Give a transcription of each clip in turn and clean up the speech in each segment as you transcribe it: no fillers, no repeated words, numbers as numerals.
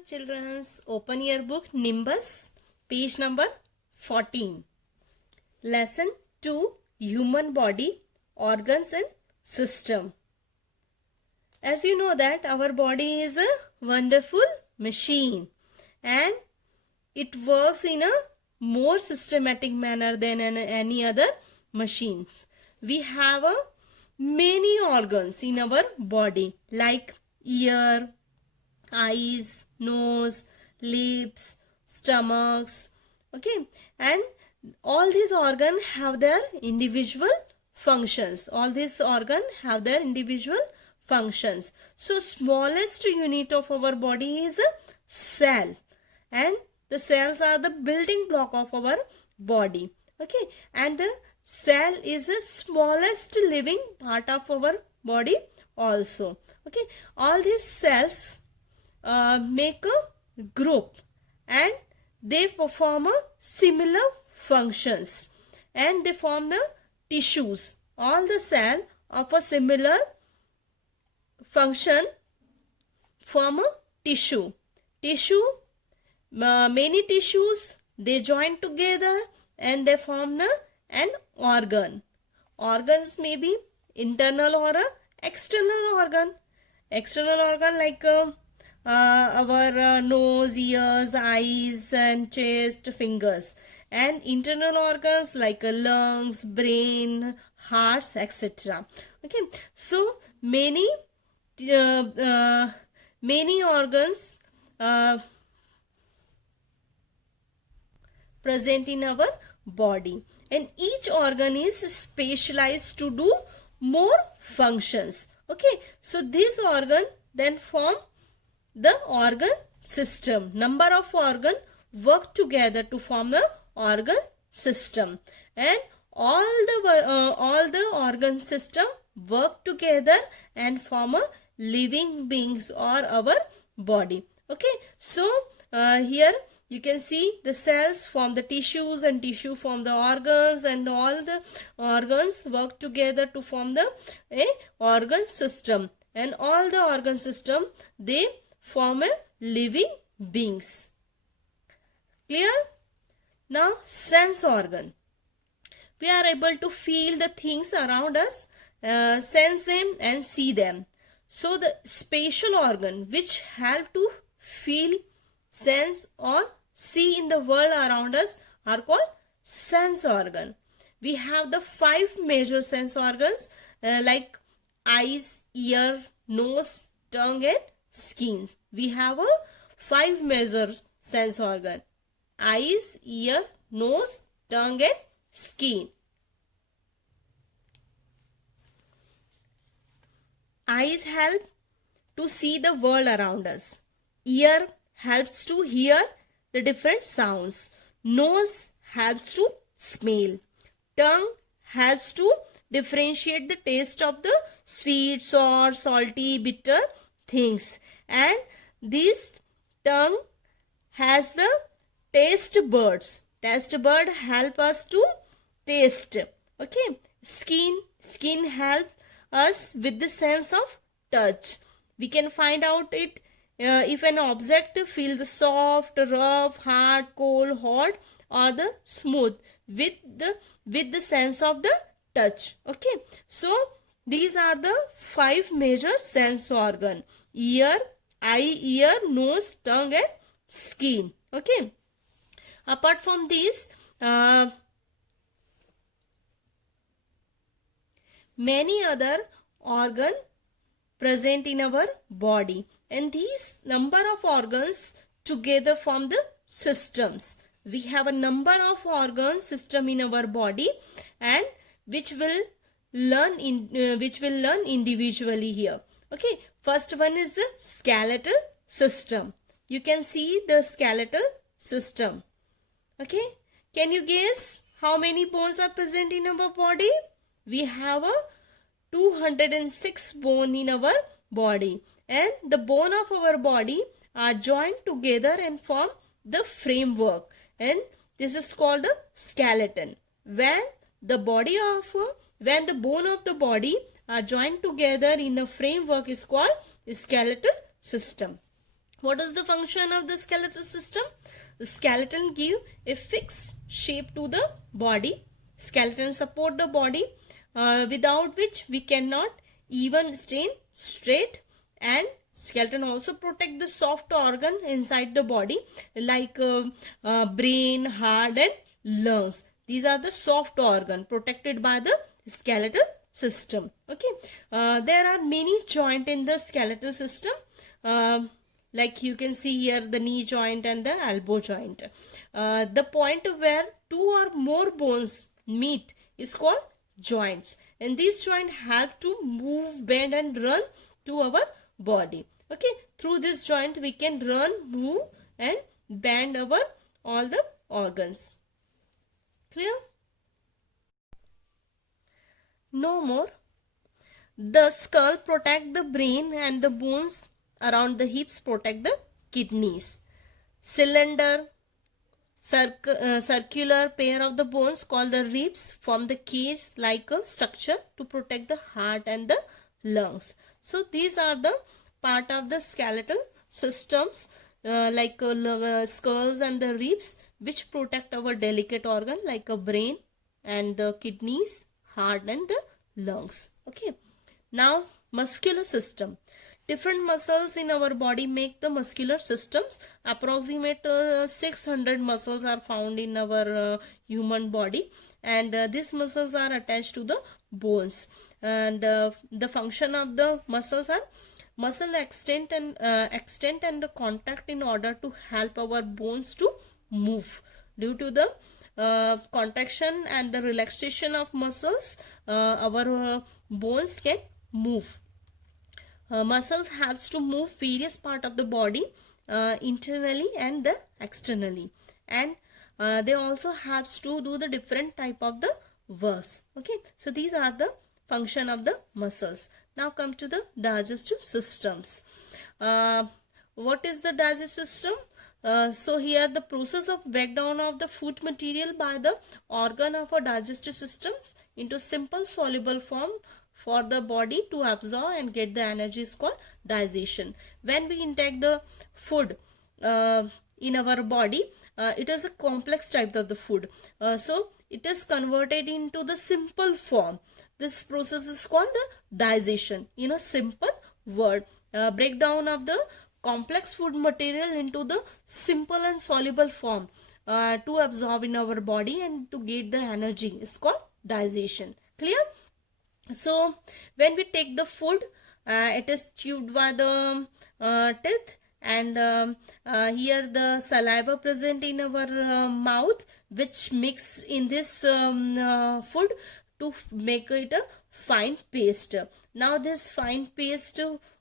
children's, open your book Nimbus, page number 14. Lesson 2, Human Body, Organs and System. As you know that our body is a wonderful machine and it works in a more systematic manner than any other machines. We have many organs in our body like ear, eyes, nose, lips, stomachs, okay, and all these organs have their individual functions. So smallest unit of our body is a cell, and the cells are the building block of our body, okay, and the cell is the smallest living part of our body also, okay. All these cells make a group and they perform a similar functions and they form the tissues. All the cell of a similar function form a tissue. Many tissues, they join together and they form an organ. Organs may be internal or a external organ. External organ like our nose, ears, eyes and chest, fingers, and internal organs like lungs, brain, hearts, etc. Okay, so many organs present in our body, and each organ is specialized to do more functions, okay. So this organ then form the organ system. Number of organ work together to form the organ system, and all the organ system work together and form a living beings or our body, okay. So here you can see the cells form the tissues and tissue form the organs, and all the organs work together to form the organ system, and all the organ system they form a living beings. Clear? Now sense organ. We are able to feel the things around us, sense them and see them. So the spatial organ which help to feel, sense or see in the world around us are called sense organ. We have the 5 major sense organs like eyes, ear, nose, tongue and skin. We have 5 major sense organ: eyes, ear, nose, tongue and skin. Eyes help to see the world around us. Ear helps to hear the different sounds. Nose helps to smell. Tongue helps to differentiate the taste of the sweet, sour, salty, bitter things. And this tongue has the taste buds. Taste bud help us to taste. Okay. Skin helps us with the sense of touch. We can find out it if an object feels the soft, rough, hard, cold, hot or the smooth with the sense of the touch. Okay. So these are the 5 major sense organ: eye, ear, nose, tongue and skin. Okay. Apart from these, many other organ present in our body, and these number of organs together form the systems. We have a number of organ system in our body, and which will learn individually here. Okay, first one is the skeletal system. You can see the skeletal system. Okay, can you guess how many bones are present in our body? We have 206 bone in our body, and the bone of our body are joined together and form the framework, and this is called a skeleton. When the bone of the body are joined together in the framework is called skeletal system. What is the function of the skeletal system? The skeleton give a fixed shape to the body. Skeleton support the body, without which we cannot even stand straight. And skeleton also protect the soft organ inside the body, like brain, heart and lungs. These are the soft organ protected by the skeletal system. Okay, there are many joint in the skeletal system. Like you can see here, the knee joint and the elbow joint. The point where two or more bones meet is called joints, and these joints help to move, bend and run to our body. Okay, through this joint we can run, move and bend our all the organs. Clear? No more. The skull protect the brain, and the bones around the hips protect the kidneys. Cylinder, circular pair of the bones called the ribs form the cage like a structure to protect the heart and the lungs. So these are the part of the skeletal systems, like skulls and the ribs, which protect our delicate organ like a brain and the kidneys, heart and the lungs. Okay, now muscular system. Different muscles in our body make the muscular systems. Approximate 600 muscles are found in our human body, and these muscles are attached to the bones. And the function of the muscles are muscle extent and contract in order to help our bones to move. Due to the contraction and the relaxation of muscles, our bones can move. Muscles helps to move various part of the body, internally and the externally, and they also helps to do the different type of the works. Okay, so these are the function of the muscles. Now come to the digestive systems. What is the digestive system? So here the process of breakdown of the food material by the organ of our digestive systems into simple soluble form for the body to absorb and get the energy is called digestion. When we intake the food in our body, it is a complex type of the food. So it is converted into the simple form. This process is called the digestion. In a simple word, breakdown of the complex food material into the simple and soluble form to absorb in our body and to get the energy is called digestion. Clear? So when we take the food, it is chewed by the teeth, and here the saliva present in our mouth, which mix in this food to make it a fine paste. Now this fine paste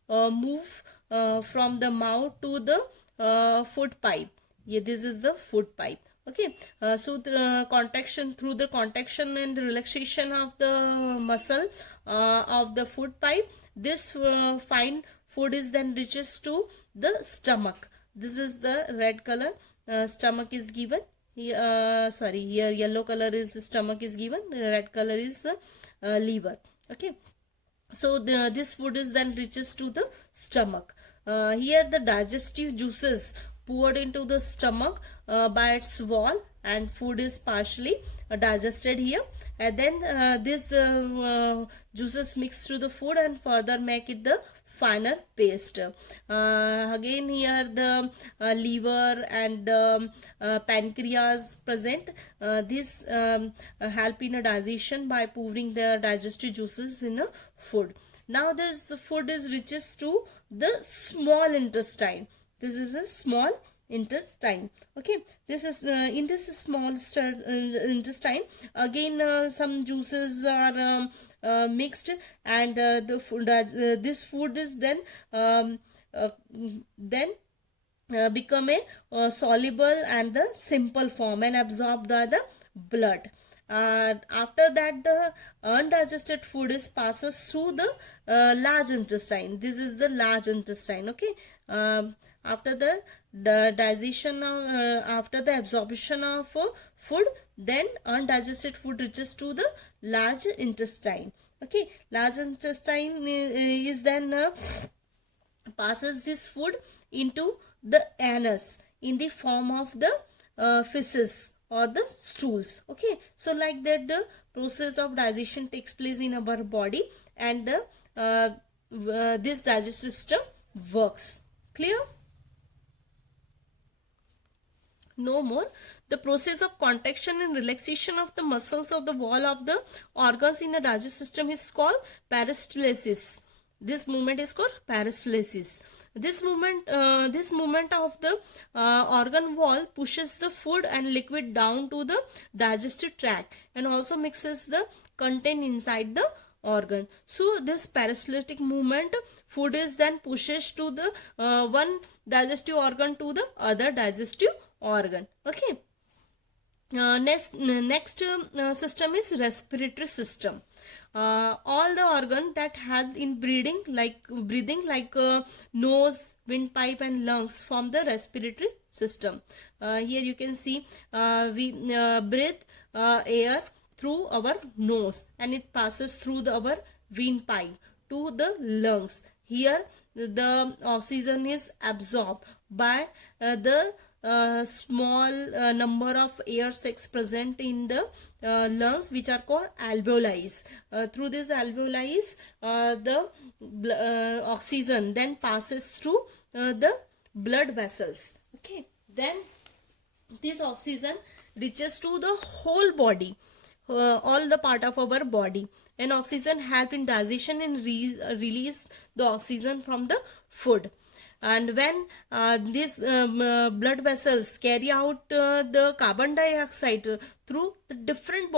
move from the mouth to the food pipe. Yeah, this is the food pipe. Okay, so the contraction, through the contraction and relaxation of the muscle of the food pipe, this fine food is then reaches to the stomach. This is the red color, stomach is given. Sorry, here yellow color is stomach is given, red color is the liver. Okay, so this food is then reaches to the stomach. Here the digestive juices poured into the stomach by its wall, and food is partially digested here, and then this juices mix through the food and further make it the finer paste. Again here the liver and pancreas present. This help in a digestion by pouring the digestive juices in a food. Now this food is reaches to the small intestine. This is a small intestine. Okay, this is in this small intestine, again some juices are mixed, and the food, this food is then become a soluble and the simple form and absorbed by the blood. After that the undigested food is passes through the large intestine. This is the large intestine. Okay, after the digestion of after the absorption of food, then undigested food reaches to the large intestine. Okay, large intestine is then passes this food into the anus in the form of the feces or the stools. Okay, so like that the process of digestion takes place in our body, and this digestive system works. Clear? No more. The process of contraction and relaxation of the muscles of the wall of the organs in the digestive system is called peristalsis. This movement is called peristalsis. This movement of the organ wall pushes the food and liquid down to the digestive tract and also mixes the content inside the organ. So this peristaltic movement, food is then pushes to the one digestive organ to the other digestive organ. Okay. Next system is respiratory system. All the organ that help in breathing like nose, windpipe and lungs form the respiratory system. Here you can see we breathe air through our nose and it passes through our windpipe to the lungs. Here the oxygen is absorbed by the small number of air sacs present in the lungs, which are called alveoli. Through these alveoli, the oxygen then passes through the blood vessels. Okay, then this oxygen reaches to the whole body, all the part of our body, and oxygen help in digestion and release the oxygen from the food. And when these blood vessels carry out the carbon dioxide through the different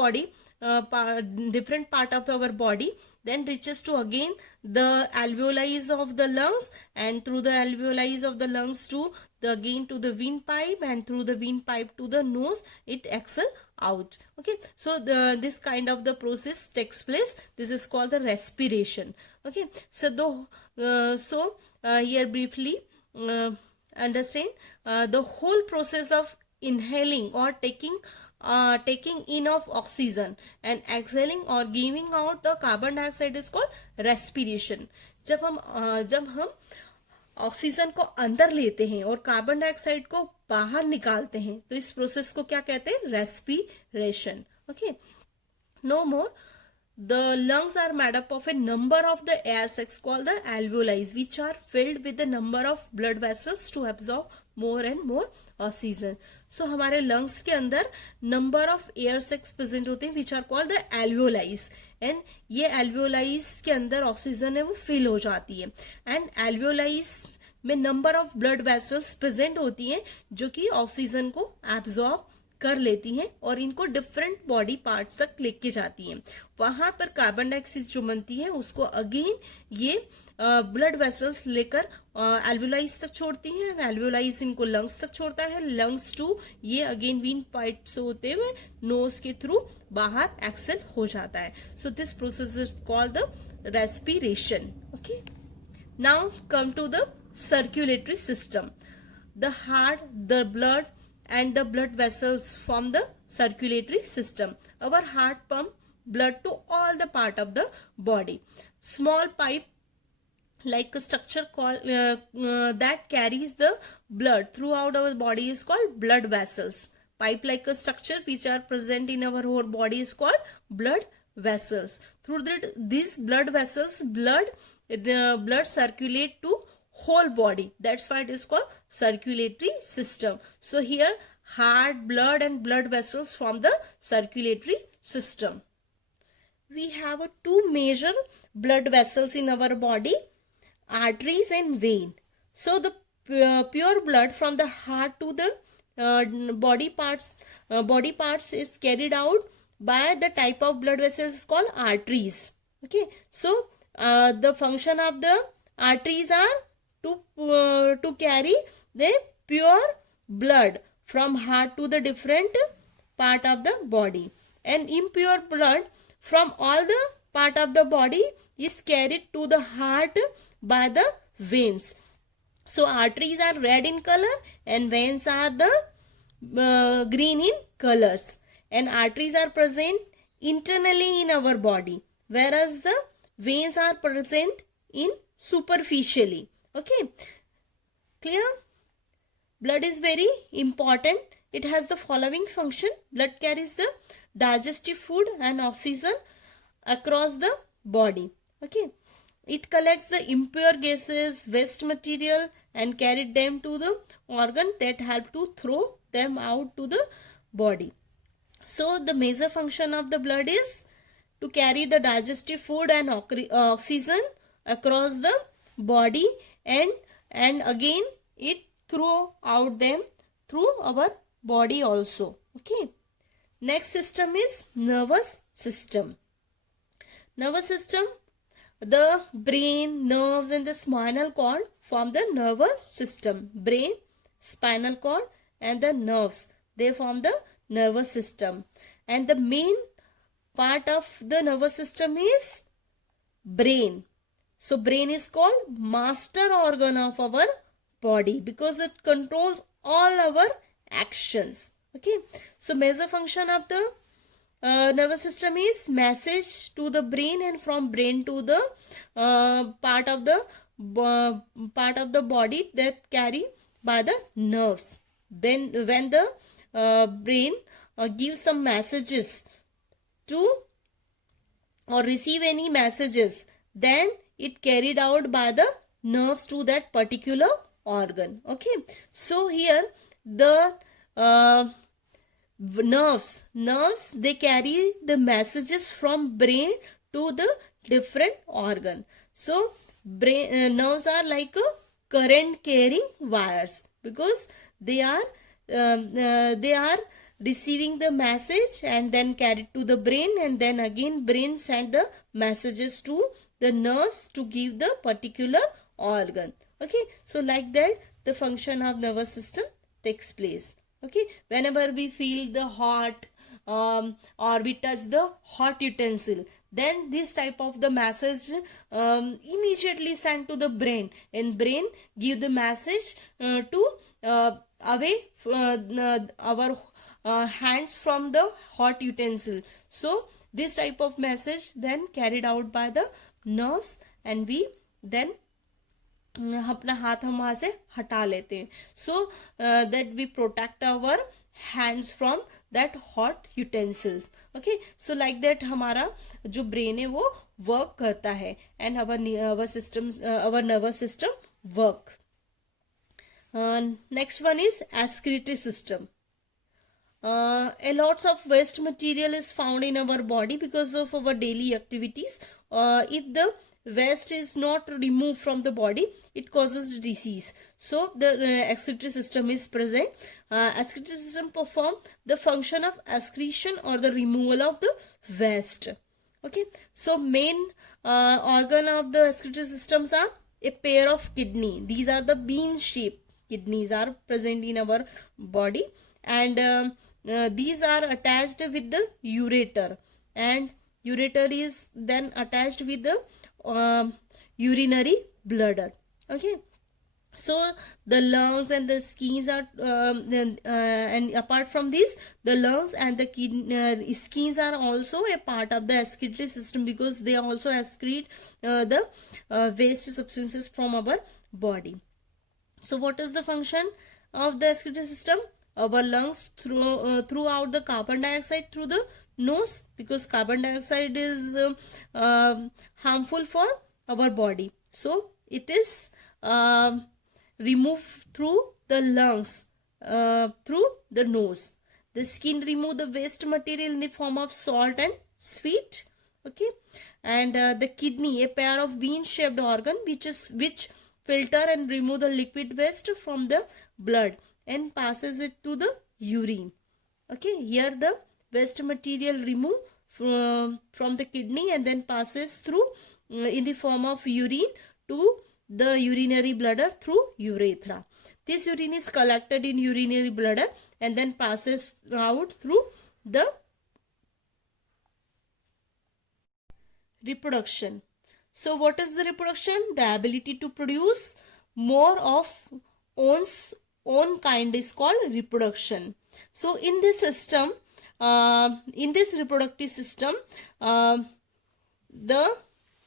part of our body, then reaches to again the alveoli of the lungs, and through the alveoli of the lungs to the again to the windpipe, and through the windpipe to the nose, it exhale out. Okay, so this kind of the process takes place. This is called the respiration. Okay, so here briefly understand the whole process of inhaling or taking in of oxygen and exhaling or giving out the carbon dioxide is called respiration. जब हम oxygen को अंदर लेते हैं और carbon dioxide को बाहर निकालते हैं, तो इस प्रोसेस को क्या कहते हैं? Respiration. Okay, no more. The lungs are made up of a number of the air sacs called the alveoli, which are filled with the number of blood vessels to absorb more and more oxygen. So हमारे lungs के अंदर number of air sacs present होते हैं, which are called the alveoli, and ये alveoli के अंदर oxygen है वो fill हो जाती है, and alveoli में number of blood vessels present होती हैं जो कि ऑक्सीजन को absorb कर लेती हैं और इनको डिफरेंट बॉडी पार्ट्स तक लेके जाती हैं. वहां पर कार्बन डाइऑक्साइड जो बनती है उसको अगेन ये ब्लड वेसल्स लेकर एल्वुलाइज तक छोड़ती हैं, एल्वुलाइज इनको लंग्स तक छोड़ता है, लंग्स टू ये अगेन विंड पाइप से होते हुए नोज के थ्रू बाहर एक्सेल हो जाता है. So this process is called the respiration. Okay, now come to the circulatory system. The heart, the blood and the blood vessels form the circulatory system. Our heart pump blood to all the part of the body. Small pipe like a structure called that carries the blood throughout our body is called blood vessels. Pipe like a structure which are present in our whole body is called blood vessels. Through these blood vessels, blood circulate to whole body. That's why it is called circulatory system. So here heart, blood and blood vessels form the circulatory system. We have two major blood vessels in our body, arteries and vein. So the pure blood from the heart to the body parts is carried out by the type of blood vessels called arteries. Okay, so the function of the arteries are to carry the pure blood from heart to the different part of the body, and impure blood from all the part of the body is carried to the heart by the veins. So arteries are red in color and veins are the green in colors, and arteries are present internally in our body, whereas the veins are present in superficially. Okay, clear? Blood is very important. It has the following function. Blood carries the digestive food and oxygen across the body. Okay. It collects the impure gases, waste material, and carried them to the organ that help to throw them out to the body. So the major function of the blood is to carry the digestive food and oxygen across the body, and again it throw out them through our body also. Okay. Next system is nervous system. Nervous system, the brain, nerves and the spinal cord form the nervous system. Brain, spinal cord and the nerves, they form the nervous system. And the main part of the nervous system is brain. So brain is called master organ of our body because it controls all our actions. Okay. So major function of the nervous system is message to the brain and from brain to the part of the body that carry by the nerves. When the brain gives some messages to or receive any messages, then it carried out by the nerves to that particular organ. Okay. So here the nerves they carry the messages from brain to the different organ. So brain nerves are like a current carrying wires because they are receiving the message and then carried to the brain, and then again brain send the messages to the nerves to give the particular organ. Okay. So like that the function of nervous system takes place. Okay. Whenever we feel the hot or we touch the hot utensil, then this type of the message immediately sent to the brain, and brain give the message to away our hands from the hot utensil. So this type of message then carried out by the nerves, and we then अपना हाथ हम वहां से हटा लेते हैं. So that we protect our hands from that hot utensils. Okay. So like that हमारा जो brain है वो work करता है, and our nervous system work. Next one is excretory system. A lots of waste material is found in our body because of our daily activities. If the waste is not removed from the body, it causes disease. So the excretory system is present. Excretory system perform the function of excretion or the removal of the waste. Okay. So main organ of the excretory systems are a pair of kidney. These are the bean shaped kidneys are present in our body, and these are attached with the ureter, and ureter is then attached with the urinary bladder. Okay. So the lungs and the skins are and apart from this, the lungs and the skins are also a part of the excretory system because they also excrete the waste substances from our body. So what is the function of the excretory system? Our lungs throw out the carbon dioxide through the nose because carbon dioxide is harmful for our body. So it is removed through the lungs, through the nose. The skin remove the waste material in the form of salt and sweat. Okay. And the kidney, a pair of bean shaped organ which filter and remove the liquid waste from the blood and passes it to the urine. Okay. Here the waste material removed from the kidney and then passes through in the form of urine to the urinary bladder through urethra. This urine is collected in urinary bladder and then passes out through the reproduction. So what is the reproduction? The ability to produce more of one's own kind is called reproduction. So in this system, in this reproductive system, the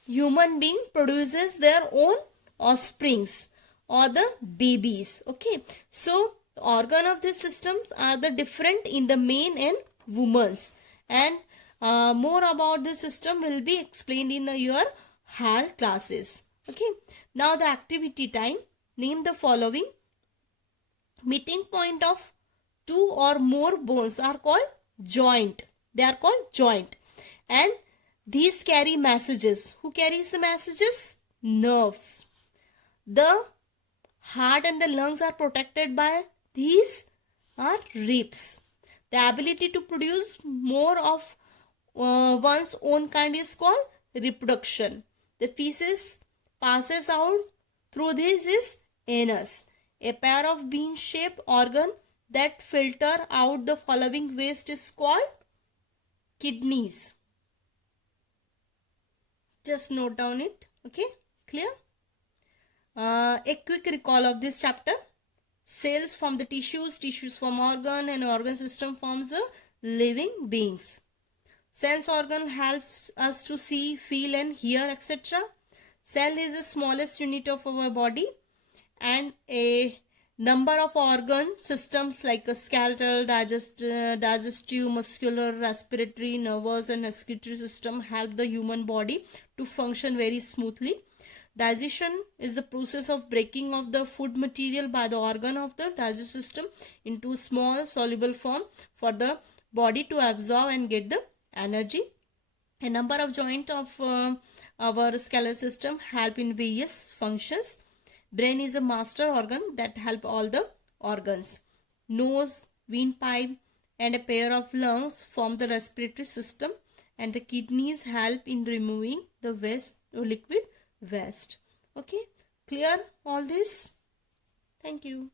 human being produces their own offsprings or the babies. Okay. So The organ of this system are the different in the men and women's, and more about this system will be explained in your higher classes. Okay, now the activity time. Name the following. Meeting point of two or more bones are called joint. They are called joint, and these carry messages. Who carries the messages? Nerves. The heart and the lungs are protected by these are ribs. The ability to produce more of one's own kind is called reproduction. The feces passes out through this is anus, a pair of bean-shaped organ that filter out the following waste is called kidneys. Just note down it. Okay, clear? A quick recall of this chapter. Cells form the tissues form organ, and organ system forms the living beings. Sense organ helps us to see, feel and hear, etc. Cell is the smallest unit of our body, and a number of organ systems like a skeletal, digestive, muscular, respiratory, nervous and excretory system help the human body to function very smoothly. Digestion is the process of breaking of the food material by the organ of the digestive system into small soluble form for the body to absorb and get the energy. A number of joints of our skeletal system help in various functions. Brain is a master organ that help all the organs. Nose, windpipe and a pair of lungs form the respiratory system, and the kidneys help in removing the waste or liquid waste. Okay, clear all this? Thank you.